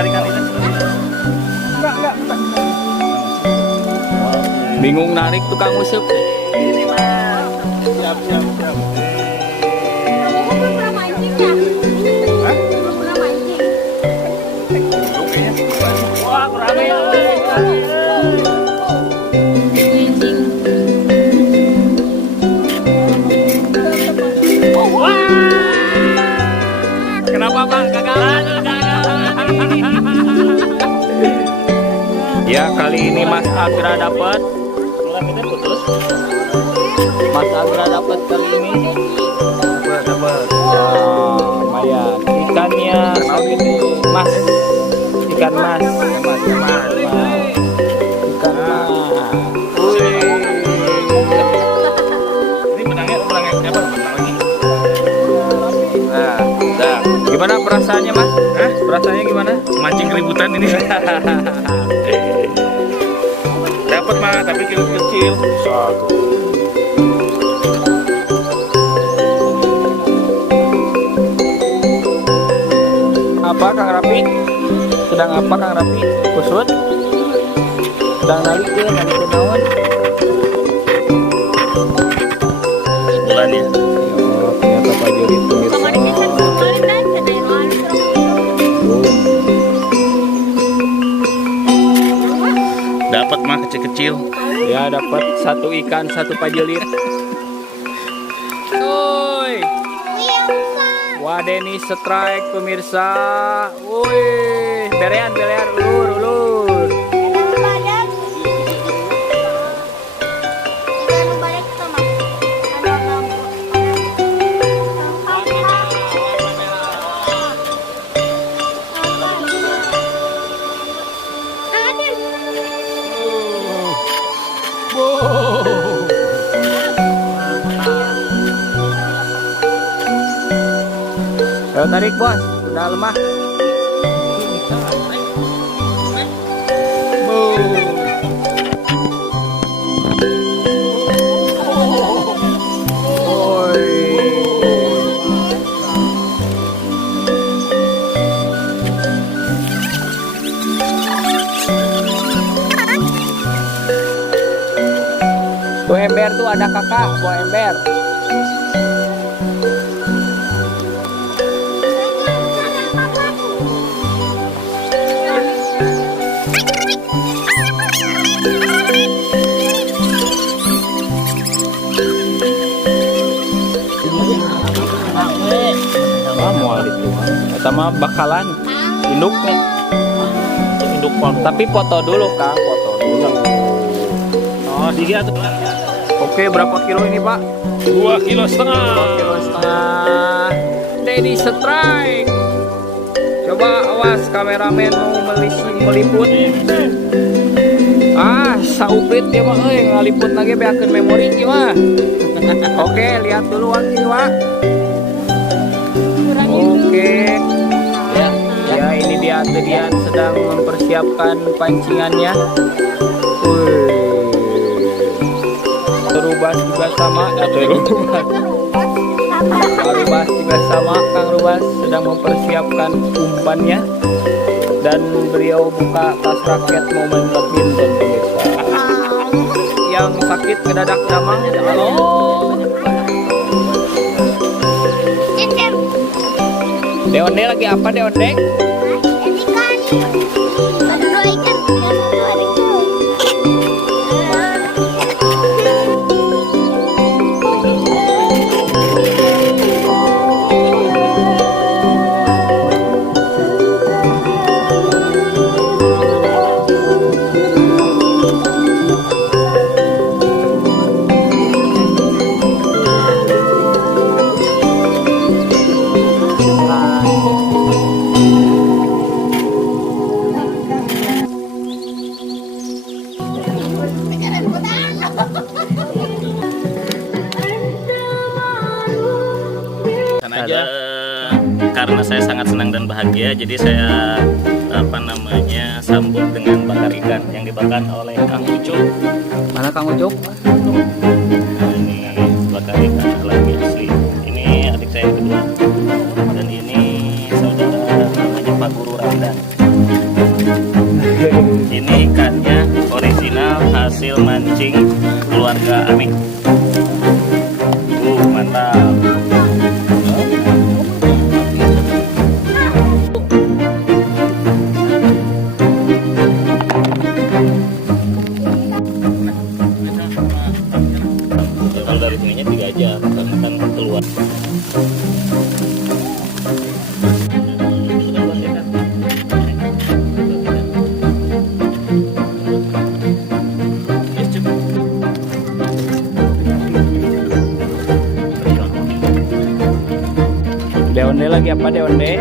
mengendalikan ini? Enggak. Bingung narik tukang musik. Ini mas. Siap. Kamu pernah mancing ya? Hah? Pernah mancing? Wah, rame ya. Kenapa Pak? Gagal. Ya, kali ini Mas Agra dapat. Rambutnya putus. Mas Agra dapat kali ini. Dapat. Wah, lumayan. Ikannya segede mas. Ikan mas. Ikan mas. Wih. Ini benangnya siapa? Benang lagi. Nah. Gimana perasaannya mas? Perasaannya gimana? Mancing keributan ini. Dapat mah, tapi kecil. Apa Kang Rapi? Sedang apa Kang Rapi? Kusut? Sedang nalikeun naon? Bulannya. Oh, ternyata Pak Juri pemirsa. Dapat mah kecil-kecil. Ya dapat satu ikan, satu pajelit. Oi. Wah Denny strike pemirsa. Woi, berean ulur. Ayo tarik bos, udah lemah. Tuh ember tuh ada kakak bawa ember. Mual itu sama bakalan induknya. Induk pon. Tapi foto dulu Kang, foto dulu. Oh, dia tuh. Oke, berapa kilo ini Pak? 2,5 kilo. 2,5 kilo. Denny strike. Coba awas kameramen mau meliput. Sauprit dia mah ngaliput lagi beakeun memori ieu mah. Oke, lihat dulu lagi Pak. Oke. Ya ini dia Tedian sedang mempersiapkan pancingannya. Rubas juga sama, Rubas juga sama, Kang Rubas sedang mempersiapkan umpannya dan beliau buka tas raket mau main badminton pemirsa. Yang sakit ngedadak damang, halo. Deonde lagi apa Deonde? Aja karena saya sangat senang dan bahagia, jadi saya sambut dengan bakar ikan yang dibakar oleh Kang Ucup. Mana Kang Ucup? Nah, ini bakar ikan lagi asli. Ini adik saya yang kedua dan ini saudara namanya Pak Guru Ramdan. rame. Mantap. Kalau dari sininya 3 jam, kadang keluar. Deonde lagi apa Deonde?